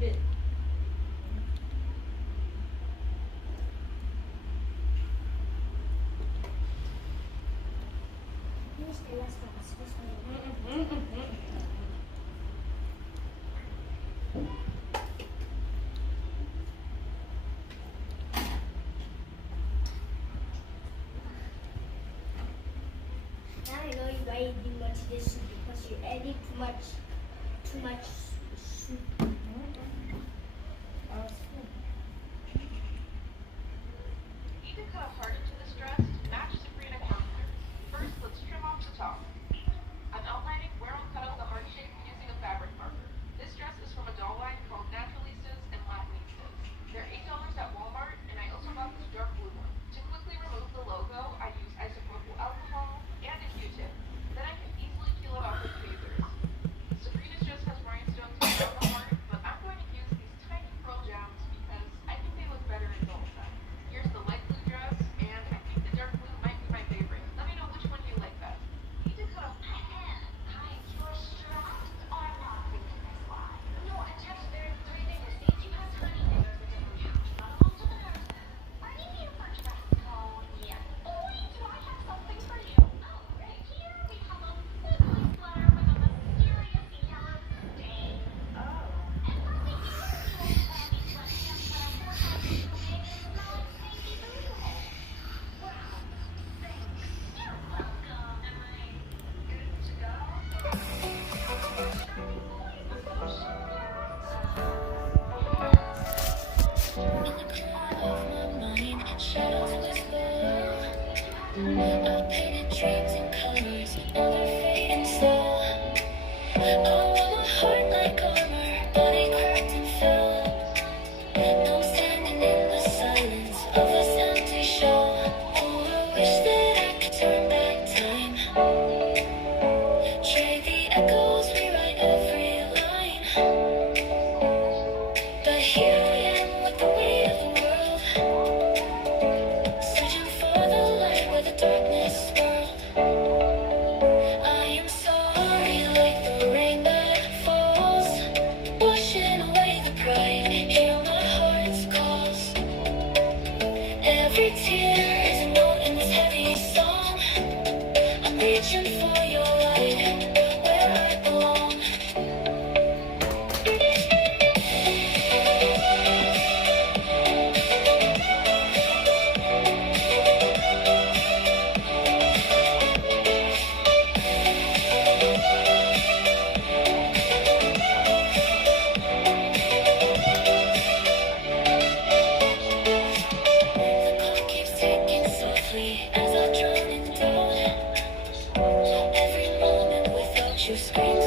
I know why you didn't want this soup because you added too much soup. Need to cut a heart into this dress to match Sabrina character. First, let's trim off the top. I'm outlining where I'll cut out the heart shape using a fabric marker. This dress is from a doll line called Naturally Sis and Laughing Sis. They're $8 at Walmart, and I also got this dark blue one. To quickly remove the logo, I use isopropyl alcohol and a Q-tip. Then I can easily peel it off with tweezers. Sabrina's dress has rhinestones around the heart, but I'm going to use these tiny pearl gems because I think they look better in doll set. Here's the light blue dress, and I think the dark blue might be my favorite. Let me know which one you like best. Need to cut off. Your straps are not thinking this line. No, I checked. There's 3 things. You have tiny fingers with different pouch. Not all to the nurse. Are you here for dress code? Yeah. Boy, do I have something for you. Oh, right here we have a wiggly sweater with a mysterious yellow stain. Oh. And for the usual family sweatpants that are 4 times too big and smell like stinky boo hole. Wow. Thanks. You're welcome. Am I good to go? In the corner of my mind, shadows whisper. I've painted dreams in colors, now they're fading slow. I wore my heart like armor, body cracked and fell. Now I'm standing in the silence of this empty shell. Oh, I wish that I could turn back time. Trade the echoes, rewrite every line. But here I am with the weight of the world, searching for the light where the darkness swirled. I am sorry, like the rain that falls, washing away the pride. Hear my heart's calls. Every tear is a note in this heavy song. I'm reaching for your light, where I belong. The clock keeps ticking softly as I drown in doubt. Every moment without you screams